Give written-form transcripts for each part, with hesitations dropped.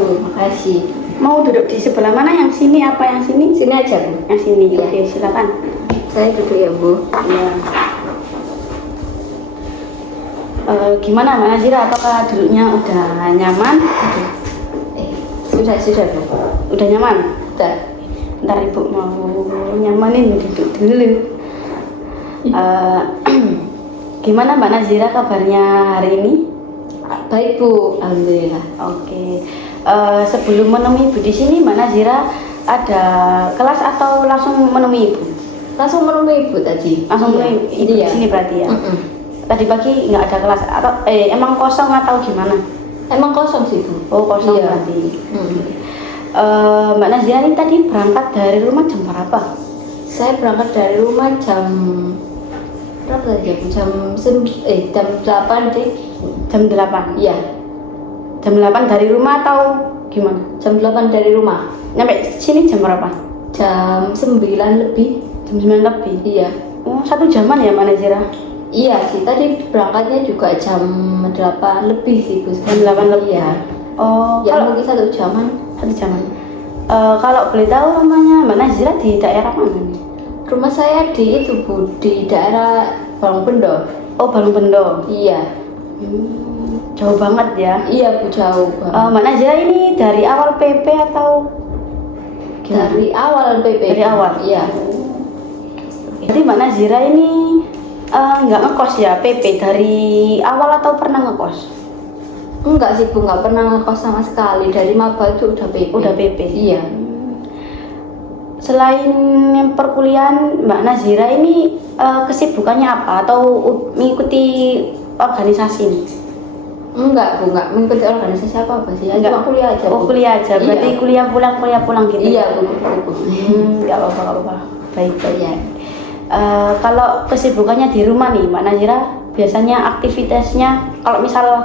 Bu, makasih. Mau duduk di sebelah mana? Yang sini apa yang sini? Sini aja Bu. Yang sini. Iya. Oke, silakan. Saya duduk ya Bu. Ya. Gimana Mbak Nazira? Apakah duduknya udah nyaman? Sudah Bu. Udah nyaman? Sudah. Ntar Ibu mau nyamanin duduk dulu. Gimana Mbak Nazira kabarnya hari ini? Baik Bu, alhamdulillah. Oke. Sebelum menemui Ibu di sini, Mbak Nazira ada kelas atau langsung menemui Ibu? Langsung menemui Ibu tadi. Langsung menemui Ibu di sini berarti ya? Tadi pagi nggak ada kelas atau emang kosong atau gimana? Emang kosong sih Bu. Oh kosong Iya. berarti. Mbak Nazira ini tadi berangkat dari rumah jam berapa? Saya berangkat dari rumah jam berapa tadi Bu? Jam 8 sih. Jam 8? Iya. Jam 8 dari rumah atau gimana? Jam 8 dari rumah. Nyampe sini jam berapa? Jam 9 lebih. Jam 9 lebih? Iya. Oh 1 jaman ya Mbak Nazira? Iya sih, tadi berangkatnya juga jam 8 lebih sih Bu. Jam 8 lebih? Iya. Oh Ya kalau mungkin 1 jaman. 1 jaman. Kalau boleh tahu rumahnya Mbak Nazira di daerah mana nih? Rumah saya di itu Bu, di daerah Balongbendo. Oh Balongbendo. Iya. Jauh banget ya? Iya Bu, jauh banget. Mbak Nazira ini dari awal PP atau gimana? Dari awal PP. Dari awal? Iya. Jadi Mbak Nazira ini nggak ngekos ya PP dari awal atau pernah ngekos? Enggak sih Bu, nggak pernah ngekos sama sekali. Dari maba itu udah PP. Udah PP? Iya. Selain perkuliahan Mbak Nazira ini kesibukannya apa? Atau mengikuti organisasi nih? Enggak Bu, nggak mengikuti organisasi apa sih. Enggak. Cuma kuliah aja Oh Bu. kuliah aja, berarti Iya. kuliah pulang gitu? Iya Bu. Nggak apa-apa. Baik. Iya. Kalau kesibukannya di rumah nih Mbak Nazira, biasanya aktivitasnya kalau misal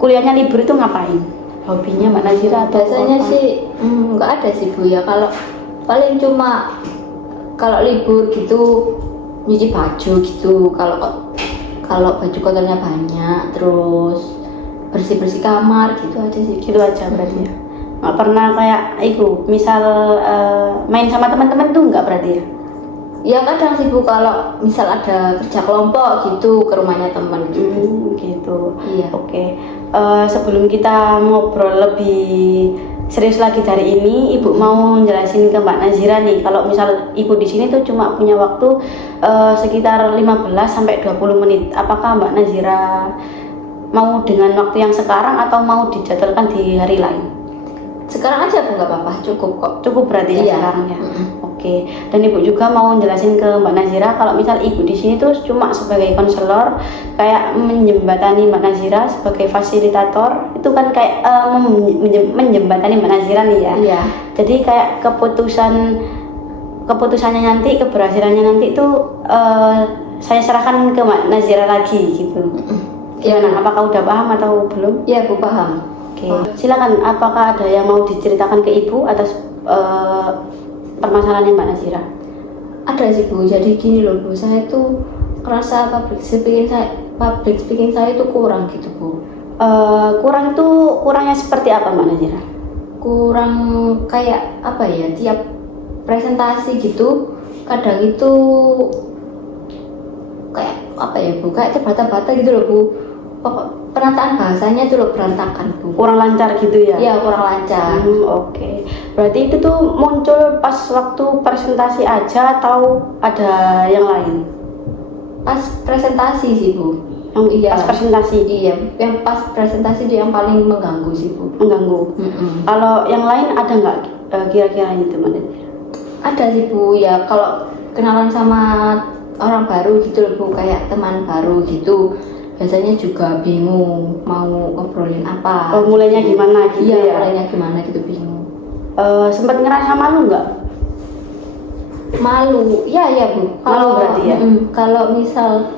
kuliahnya libur itu ngapain? Hobinya Mbak Nazira atau Biasanya apa? sih nggak ada sih Bu ya. Kalau paling cuma kalau libur gitu nyuci baju gitu. Kalau baju kotornya banyak, terus bersih kamar gitu aja sih. Gitu aja berarti ya. Nggak pernah kayak itu, misal main sama teman-teman tuh nggak berarti ya? Ya kadang sih Bu, kalau misal ada kerja kelompok gitu ke rumahnya teman gitu. Gitu. Iya. Oke. Sebelum kita ngobrol lebih serius lagi dari ini, Ibu mau jelasin ke Mbak Nazira nih, kalau misal Ibu di sini tuh cuma punya waktu sekitar 15 sampai 20 menit. Apakah Mbak Nazira mau dengan waktu yang sekarang atau mau dijadwalkan di hari lain? Sekarang aja Bu, nggak apa-apa, cukup kok. Cukup berarti ya Iya. sekarang ya. Oke. Dan Ibu juga mau jelasin ke Mbak Nazira kalau misal Ibu di sini tuh cuma sebagai konselor, kayak menjembatani Mbak Nazira sebagai fasilitator, itu kan kayak menjembatani Mbak Nazira nih ya. Iya. Jadi kayak keputusannya nanti, keberhasilannya nanti itu saya serahkan ke Mbak Nazira lagi gitu. Gimana? Apakah udah paham atau belum? Iya Bu, paham. Oke, silakan. Apakah ada yang mau diceritakan ke Ibu atas permasalahannya Mbak Nazira? Ada sih Bu, jadi gini loh Bu, saya tuh ngerasa public speaking saya itu kurang gitu Bu. Kurang itu kurangnya seperti apa Mbak Nazira? Kurang kayak apa ya, tiap presentasi gitu kadang itu kayak apa ya Bu, kayak terbata-bata gitu loh Bu. Penataan bahasanya itu loh berantakan Bu. Kurang lancar gitu ya? Iya, kurang lancar. Oke. Berarti itu tuh muncul pas waktu presentasi aja atau ada yang lain? Pas presentasi sih Bu. Yang Iya. pas presentasi? Iya, yang pas presentasi itu yang paling mengganggu sih Bu. Mengganggu. Kalau yang lain ada nggak kira-kira itu Mbak Nazira? Ada sih Bu, ya kalau kenalan sama orang baru gitu loh Bu, kayak teman baru gitu, biasanya juga bingung mau ngobrolin apa. Oh, mulainya gimana gitu Iya, ya? mulainya gimana gitu, bingung. Sempat ngerasa malu nggak? Malu, iya Bu. Malu berarti ya? Kalau misal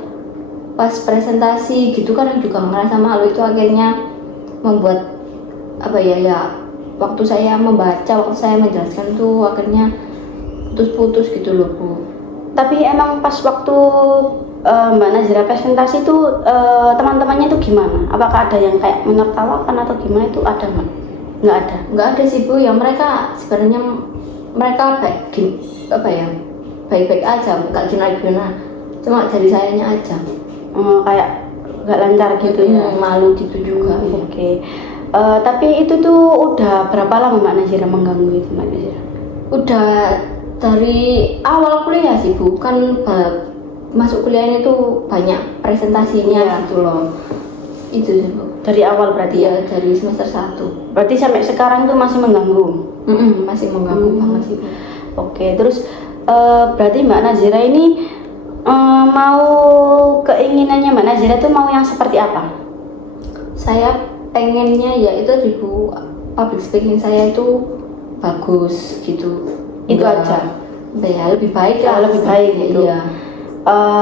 pas presentasi gitu kan juga ngerasa malu, itu akhirnya membuat apa ya, waktu saya membaca, waktu saya menjelaskan tuh akhirnya putus-putus gitu loh Bu. Tapi emang pas waktu Mbak Nazira presentasi itu teman-temannya itu gimana? Apakah ada yang kayak menertawakan atau gimana, itu ada nggak? Nggak ada. Nggak ada sih Bu, ya mereka sebenarnya mereka baik-baik aja, nggak gimana-gimana, cuma dari sayanya aja. Kayak nggak lancar gitu ya. Malu gitu juga. Oke. Tapi itu tuh udah berapa lama Mbak Nazira mengganggu itu Mbak Nazira? Udah dari awal kuliah sih Bu, kan masuk kuliah itu banyak presentasinya Iya. gitu loh. Itu sih Bu. Dari awal berarti ya? Iya, dari semester 1. Berarti sampai sekarang tuh masih mengganggu? Masih mengganggu banget sih Bu. Oke, terus berarti Mbak Nazira ini mau keinginannya Mbak Nazira tuh mau yang seperti apa? Saya pengennya ya itu di Bu, public speaking saya itu bagus gitu. Itu aja? Ya lebih baik lah. Lebih baik gitu? Iya.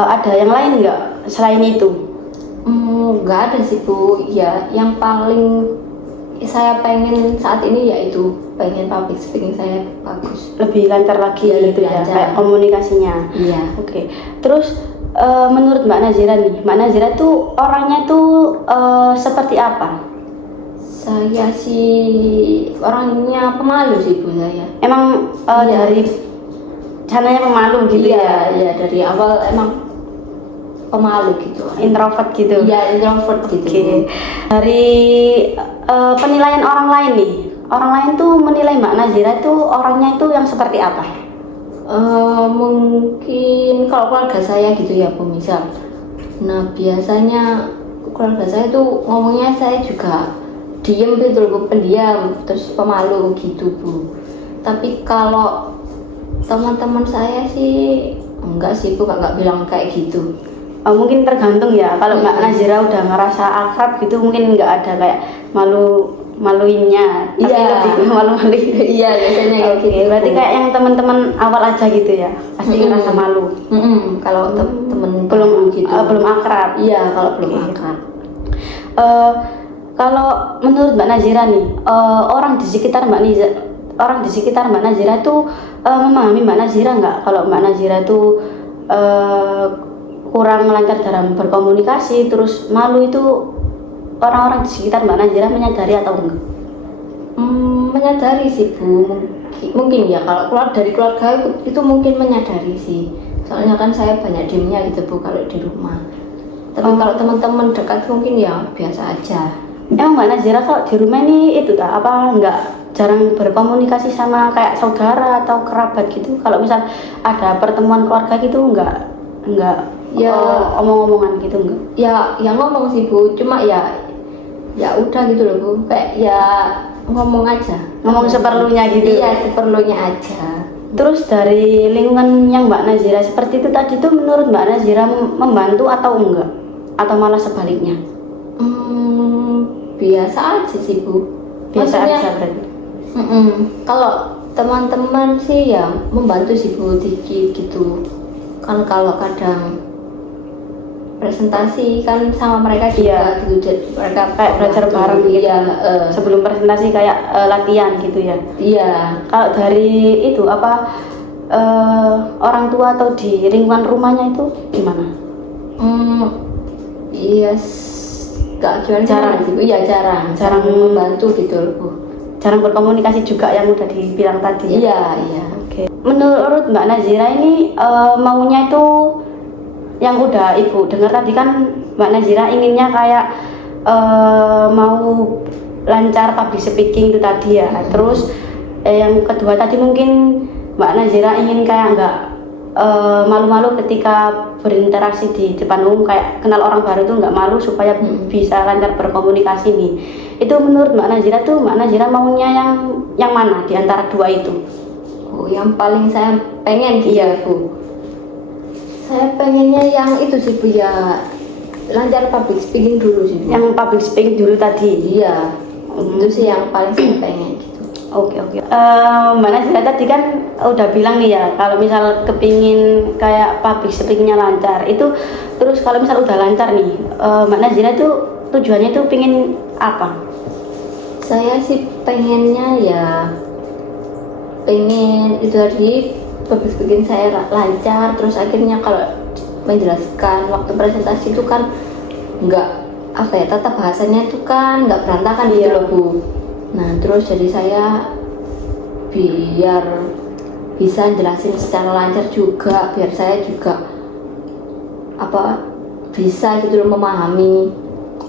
Ada yang lain nggak selain itu? Nggak ada sih Bu, ya yang paling saya pengen saat ini yaitu pengen public speaking saya bagus. Lebih lancar lagi Iya, gitu lebih ya, lancar. kayak komunikasinya. Iya. Oke, terus menurut Mbak Nazira nih, Mbak Nazira tuh orangnya tuh seperti apa? Saya sih orangnya pemalu sih Bu saya. Emang Iya. dari sananya pemalu gitu ya? Iya, dari awal emang pemalu gitu. Introvert gitu? Iya, introvert gitu. Oke. Dari penilaian orang lain nih, orang lain tuh menilai Mbak Nazira tuh orangnya itu yang seperti apa? Mungkin kalau keluarga saya gitu ya Bu, misal. Nah biasanya keluarga saya tuh ngomongnya saya juga diem gitu loh Bu, pendiam, terus pemalu gitu Bu. Tapi kalau teman-teman saya sih enggak sih Bu, nggak bilang kayak gitu. Mungkin tergantung ya, kalau Mbak Nazira udah ngerasa akrab gitu mungkin nggak ada kayak maluinnya, tapi Iya. lebih malu-maluin. Iya biasanya kayak Oke, gitu. berarti kayak yang teman-teman awal aja gitu ya, pasti ngerasa malu. Kalau temen Belum gitu. belum akrab. Iya kalau belum Oke. akrab. Kalau menurut Mbak Nazira nih, orang di sekitar Mbak Nazira tuh memahami Mbak Nazira nggak? Kalau Mbak Nazira tuh kurang lancar dalam berkomunikasi, terus malu, itu orang-orang di sekitar Mbak Nazira menyadari atau enggak? Menyadari sih Bu, mungkin ya kalau keluar dari keluarga itu mungkin menyadari sih. Soalnya kan saya banyak diemnya gitu Bu kalau di rumah. Tapi kalau teman-teman dekat mungkin ya biasa aja. Emang Mbak Nazira kalau di rumah ini itu tak apa enggak jarang berkomunikasi sama kayak saudara atau kerabat gitu? Kalau misal ada pertemuan keluarga gitu enggak Ya. omong-omongan gitu enggak? Ya ngomong sih Bu, cuma ya udah gitu loh Bu, kayak ya ngomong aja. Ngomong seperlunya gitu? Iya seperlunya aja. Terus dari lingkungan yang Mbak Nazira seperti itu tadi tuh menurut Mbak Nazira membantu atau enggak? Atau malah sebaliknya? Biasa aja sih Bu. Biasa Maksudnya, aja berarti? Kalau teman-teman sih ya membantu sih Bu dikit gitu. Kan kalau kadang presentasi kan sama mereka juga Iya. gitu, jadi mereka Kayak belajar membantu. bareng gitu. Iya, Sebelum presentasi kayak latihan gitu ya? iya. Kalau dari itu apa orang tua atau di lingkungan rumahnya itu gimana? Iya, gak jual Jarang. sih Bu. Iya jarang membantu gitu loh Bu. Jarang berkomunikasi juga yang udah dibilang tadi ya? Iya. Oke. Menurut Mbak Nazira ini maunya itu yang udah Ibu dengar tadi kan Mbak Nazira inginnya kayak mau lancar public speaking itu tadi ya. Terus yang kedua tadi mungkin Mbak Nazira ingin kayak nggak malu-malu ketika berinteraksi di depan umum, kayak kenal orang baru tuh nggak malu supaya bisa lancar berkomunikasi nih. Itu menurut Mbak Nazira tuh Mbak Nazira maunya yang mana di antara dua itu? Oh, yang paling saya pengen gitu ya Bu. Saya pengennya yang itu sih Bu ya, lancar public speaking dulu sih Bu. Yang public speaking dulu tadi? Iya. Itu sih yang paling saya pengen gitu. Oke. Mbak Nazira tadi kan udah bilang nih ya, kalau misal kepingin kayak public speakingnya lancar, itu terus kalau misal udah lancar nih, Mbak Nazira tuh tujuannya tuh pingin apa? Saya sih pengennya ya pengen itu tadi public speaking saya lancar, terus akhirnya kalau menjelaskan waktu presentasi itu kan nggak apa ya, tata bahasanya itu kan nggak berantakan gitu loh Bu. Nah terus jadi saya biar bisa jelasin secara lancar juga, biar saya juga bisa gitu loh memahami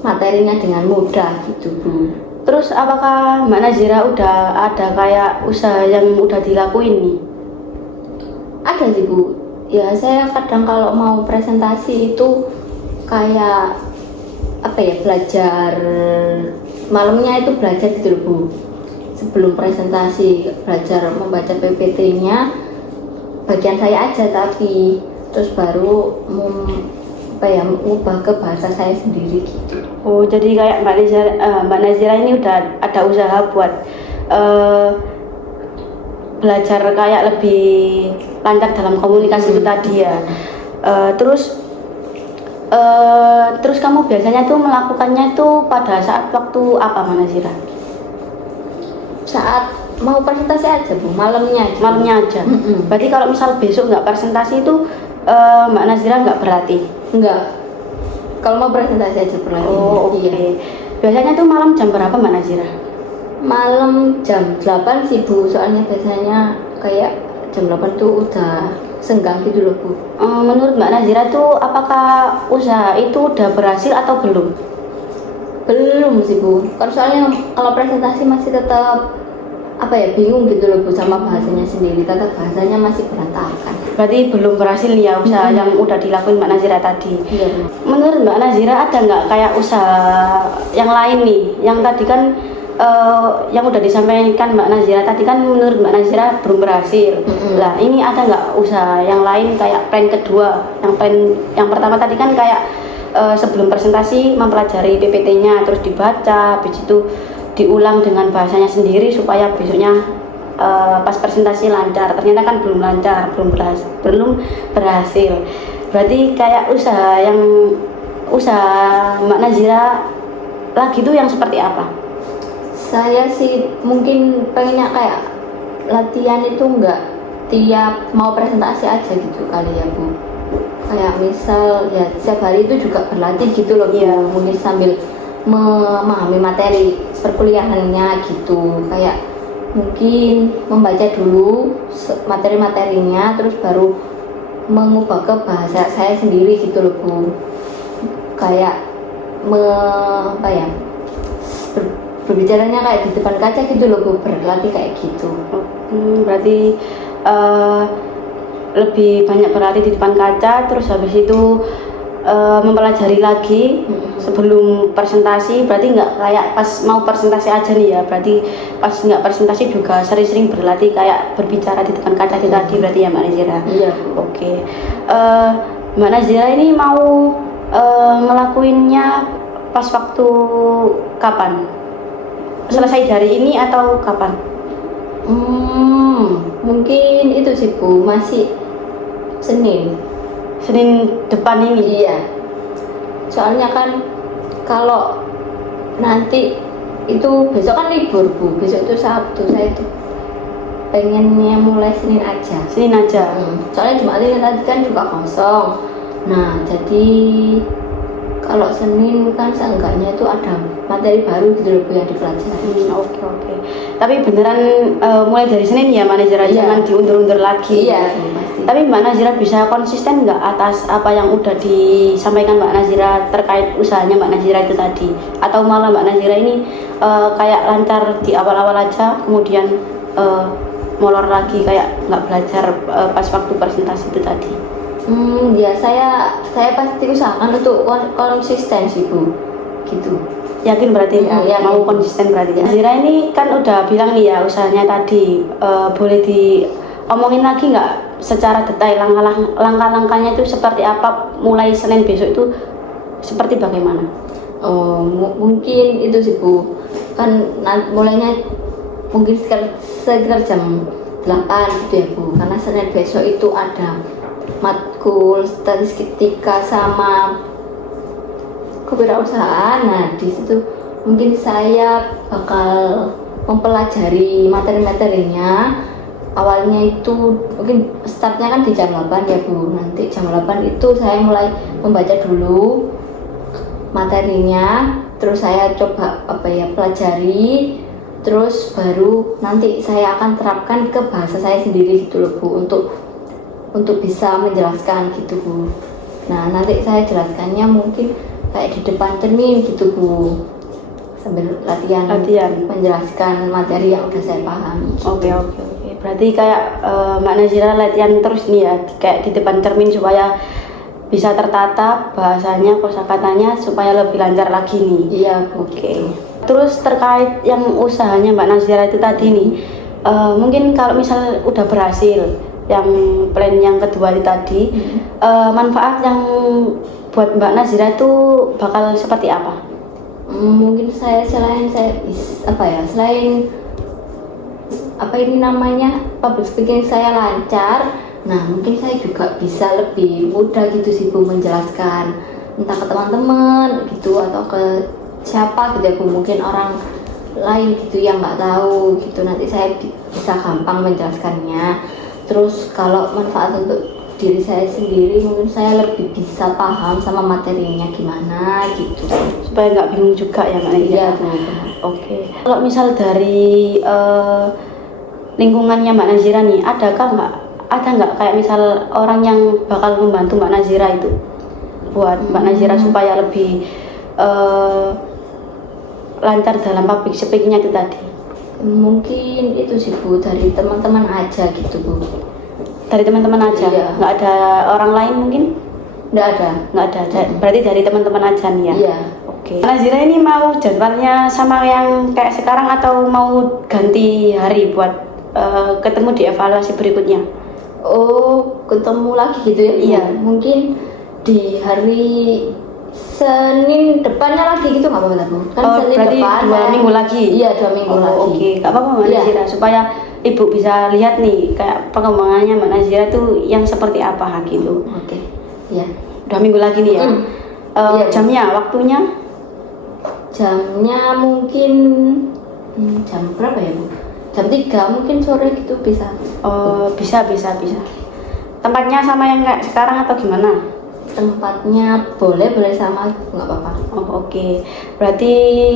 materinya dengan mudah gitu Bu. Terus apakah Mbak Nazira udah ada kayak usaha yang udah dilakuin nih? Ada sih Bu, ya saya kadang kalau mau presentasi itu kayak belajar malamnya, itu belajar gitu loh Bu, sebelum presentasi belajar membaca PPT-nya bagian saya aja, tapi terus baru mengubah ke bahasa saya sendiri gitu. Oh, jadi kayak Mbak Nazira ini udah ada usaha buat belajar kayak lebih lancar dalam komunikasi itu tadi ya. Terus kamu biasanya tuh melakukannya tuh pada saat waktu apa, Mbak Nazira? Saat mau presentasi aja Bu, malamnya gitu. Malamnya aja. Berarti kalau misal besok nggak presentasi itu Mbak Nazira nggak berlatih? Enggak, kalau mau presentasi aja berlatih. Oh, oke. Iya. Biasanya tuh malam jam berapa, Mbak Nazira? Malam jam 8 sih Bu, soalnya biasanya kayak jam 8 tuh udah senggang gitu loh Bu. Menurut Mbak Nazira tuh apakah usaha itu udah berhasil atau belum? Belum sih Bu, kan soalnya kalau presentasi masih tetap bingung gitu loh Bu sama bahasanya sendiri, tetap bahasanya masih berantakan. Berarti belum berhasil nih ya usaha yang udah dilakuin Mbak Nazira tadi. Iya Bu. Menurut Mbak Nazira ada nggak kayak usaha yang lain nih? Yang tadi kan yang udah disampaikan Mbak Nazira tadi kan menurut Mbak Nazira belum berhasil. Lah ini ada nggak usaha yang lain kayak plan kedua? Yang pertama tadi kan kayak sebelum presentasi mempelajari PPT-nya terus dibaca, habis itu diulang dengan bahasanya sendiri supaya besoknya pas presentasi lancar. Ternyata kan belum lancar, belum berhasil. Berarti kayak usaha Mbak Nazira lagi tuh yang seperti apa? Saya sih mungkin pengennya kayak latihan itu enggak tiap mau presentasi aja gitu kali ya Bu. Kayak misal ya setiap hari itu juga berlatih gitu loh Bu. Iya. Mungkin sambil memahami materi perkuliahannya gitu. Kayak mungkin membaca dulu materi-materinya terus baru mengubah ke bahasa saya sendiri gitu loh Bu. Kayak berbicaranya kayak di depan kaca gitu loh Bu, berlatih kayak gitu. Berarti lebih banyak berlatih di depan kaca, terus habis itu mempelajari lagi sebelum presentasi. Berarti nggak kayak pas mau presentasi aja nih ya, berarti pas nggak presentasi juga sering-sering berlatih kayak berbicara di depan kaca tadi berarti ya Mbak Nazira? Iya. Oke. Mbak Nazira ini mau ngelakuinnya pas waktu kapan? Selesai dari ini atau kapan? Mungkin itu sih Bu, masih Senin depan ini. Iya, soalnya kan kalau nanti itu besok kan libur Bu, besok itu Sabtu, saya itu pengennya mulai Senin aja. Soalnya Jumat ini tadi kan juga kosong. Nah jadi kalau Senin kan seenggaknya itu ada materi baru gitu loh Bu yang dipelajari. Oke. Tapi beneran mulai dari Senin ya Mbak Nazira, jangan diundur-undur lagi. Iya pasti. Tapi Mbak Nazira bisa konsisten nggak atas apa yang udah disampaikan Mbak Nazira terkait usahanya Mbak Nazira itu tadi? Atau malah Mbak Nazira ini kayak lancar di awal-awal aja, kemudian molor lagi kayak nggak belajar pas waktu presentasi itu tadi? Ya saya pasti usahakan untuk konsisten sih Bu, gitu. Yakin berarti Ya, mau konsisten berarti ya. Nazira ini kan udah bilang nih ya usahanya tadi, boleh diomongin lagi nggak secara detail langkah-langkahnya itu seperti apa mulai Senin besok itu seperti bagaimana? Mungkin itu sih Bu, kan mulainya mungkin sekitar jam 8 gitu ya Bu, karena Senin besok itu ada matkul statistika sama kewirausahaan. Nah di situ mungkin saya bakal mempelajari materi-materinya. Awalnya itu mungkin startnya kan di jam 8 ya Bu, nanti jam 8 itu saya mulai membaca dulu materinya, terus saya coba pelajari, terus baru nanti saya akan terapkan ke bahasa saya sendiri gitu loh Bu, untuk bisa menjelaskan gitu Bu. Nah nanti saya jelaskannya mungkin kayak di depan cermin gitu Bu, sambil latihan menjelaskan materi yang udah saya pahami. Oke. Berarti kayak Mbak Nazira latihan terus nih ya, kayak di depan cermin supaya bisa tertata bahasanya, kosakatanya supaya lebih lancar lagi nih. Iya Bu. Oke. Terus terkait yang usahanya Mbak Nazira itu tadi nih, mungkin kalau misal udah berhasil yang plan yang kedua itu tadi, manfaat yang buat Mbak Nazira itu bakal seperti apa? Mungkin selain public speaking saya lancar, nah mungkin saya juga bisa lebih mudah gitu sih Bu menjelaskan, entah ke teman-teman gitu atau ke siapa gitu ya Bu, mungkin orang lain gitu yang nggak tahu gitu, nanti saya bisa gampang menjelaskannya. Terus kalau manfaat untuk diri saya sendiri, mungkin saya lebih bisa paham sama materinya gimana gitu, Supaya nggak bingung juga ya Mbak Nazira. iya Bu. Oke. Kalau misal dari lingkungannya Mbak Nazira nih, ada nggak kayak misal orang yang bakal membantu Mbak Nazira itu buat Mbak Nazira supaya lebih lancar dalam public speaking-nya itu tadi? Mungkin itu sih Bu, dari teman-teman aja gitu Bu. Dari teman-teman aja? Iya. Nggak ada orang lain mungkin? Nggak ada. Berarti dari teman-teman aja nih ya? Iya. Oke. Mbak Nazira ini mau jadwalnya sama yang kayak sekarang atau mau ganti hari buat ketemu di evaluasi berikutnya? Oh, ketemu lagi gitu ya Bu? Iya. Mungkin di hari Senin depannya lagi gitu, nggak apa-apa Bu? Kan Senin berarti depan 2 minggu lagi? Iya, 2 minggu lagi. Oke, nggak apa-apa Mbak Iya. Nazira, supaya Ibu bisa lihat nih kayak perkembangannya Mbak Nazira tuh yang seperti apa gitu. Oke. Iya. 2 minggu lagi nih ya? Iya. Jamnya, waktunya? Jamnya mungkin jam berapa ya Bu? Jam 3 mungkin sore gitu bisa. Bisa. Tempatnya sama yang kayak sekarang atau gimana? Tempatnya boleh sama, nggak apa-apa. Oke. Berarti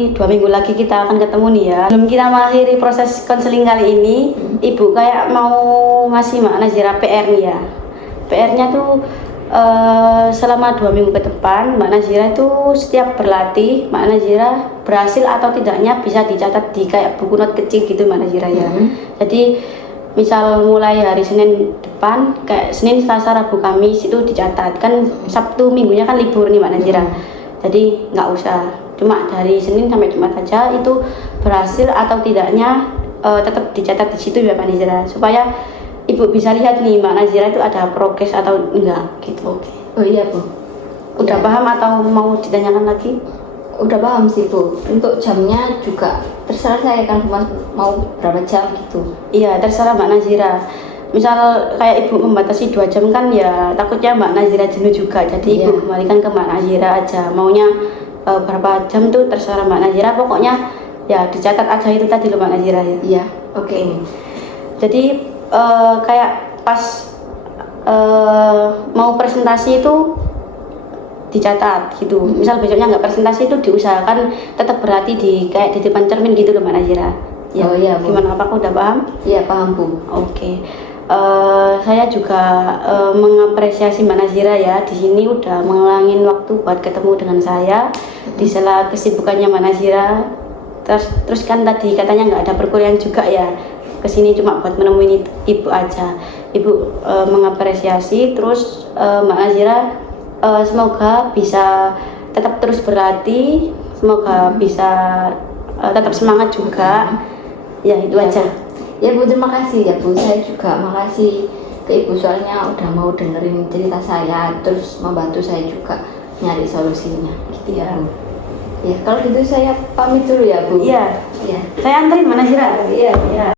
2 minggu lagi kita akan ketemu nih ya. Sebelum kita mengakhiri proses konseling kali ini, Ibu kayak mau ngasih Mbak Nazira PR nih ya. PR-nya tuh selama 2 minggu ke depan, Mbak Nazira itu setiap berlatih, Mbak Nazira berhasil atau tidaknya bisa dicatat di kayak buku not kecil gitu Mbak Nazira ya. Jadi misal mulai hari Senin depan, kayak Senin, Selasa, Rabu, Kamis itu dicatat. Kan Sabtu Minggunya kan libur nih Mbak Nazira. Jadi nggak usah, cuma dari Senin sampai Jumat saja itu berhasil atau tidaknya tetap dicatat di situ ya Mbak Nazira, supaya Ibu bisa lihat nih Mbak Nazira itu ada progres atau enggak gitu. Oke. Oh iya Bu. Udah Iya. paham atau mau ditanyakan lagi? Udah paham sih Bu. Untuk jamnya juga terserah saya kan mau berapa jam gitu. Iya, terserah Mbak Nazira. Misal kayak Ibu membatasi 2 jam kan ya takutnya Mbak Nazira jenuh juga. Jadi Iya. Ibu kembalikan ke Mbak Nazira aja. Maunya berapa jam tuh terserah Mbak Nazira. Pokoknya ya dicatat aja itu tadi loh Mbak Nazira ya. Iya. Oke. Jadi kayak pas mau presentasi itu dicatat gitu. Misal besoknya nggak presentasi itu diusahakan tetap berlatih di kayak di depan cermin gitu loh Mbak Nazira. Ya, Oh iya Bu. gimana, apakah udah paham? Iya paham Bu. Oke. Saya juga mengapresiasi Mbak Nazira ya, di sini udah mengelangin waktu buat ketemu dengan saya di sela kesibukannya Mbak Nazira. Terus kan tadi katanya nggak ada perkuliahan juga ya, kesini cuma buat menemuin Ibu aja. Ibu mengapresiasi. Terus Mbak Nazira semoga bisa tetap terus berlatih, semoga bisa tetap semangat juga. Ya itu aja. Ya Bu, terima kasih ya Bu. Saya juga makasih ke Ibu soalnya udah mau dengerin cerita saya, terus membantu saya juga nyari solusinya gitu ya Bu. Ya kalau gitu saya pamit dulu ya Bu. Iya. Iya. Saya anterin Mbak Nazira. Iya.